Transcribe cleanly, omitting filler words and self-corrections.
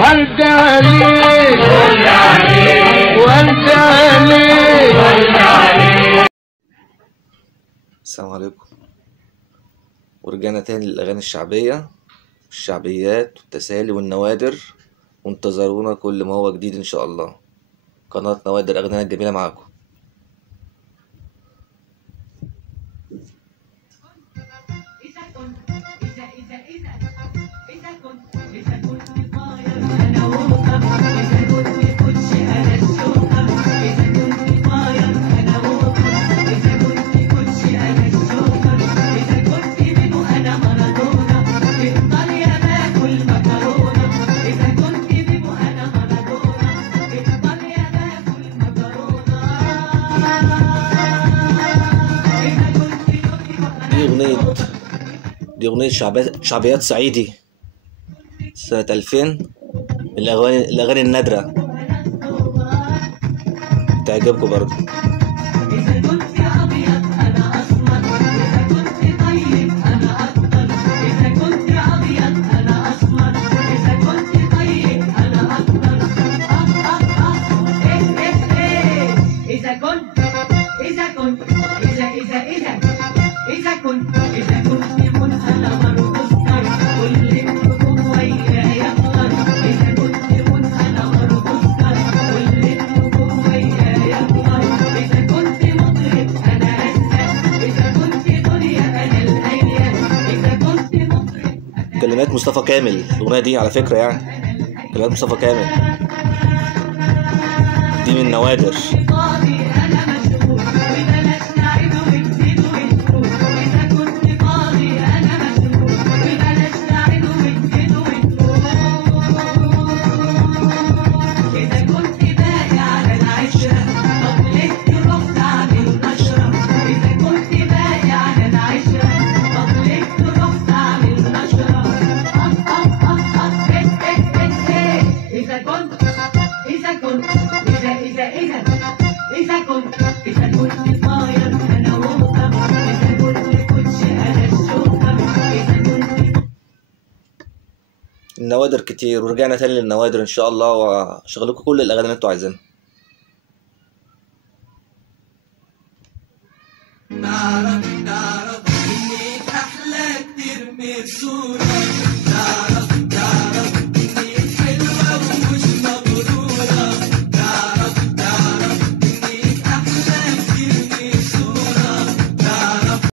ورد عليك ورد عليك. السلام عليكم، ورجعنا تاني للأغاني الشعبية والشعبيات والتسالي والنوادر، وانتظرونا كل ما هو جديد إن شاء الله. قناة نوادر أغانينا الجميلة معاكم. دي أغنية شعبيات صعيدي سنة 2000، الأغاني النادرة تعجبكم برضه. كلمات مصطفى كامل الأغنية دي على فكرة، يعني كلمات مصطفى كامل دي من نوادر. النوادر كتير، ورجعنا تاني للنوادر ان شاء الله، واشغل لكم كل الاغاني اللي انتوا عايزينها. نعرف انك احلى كتير من صورة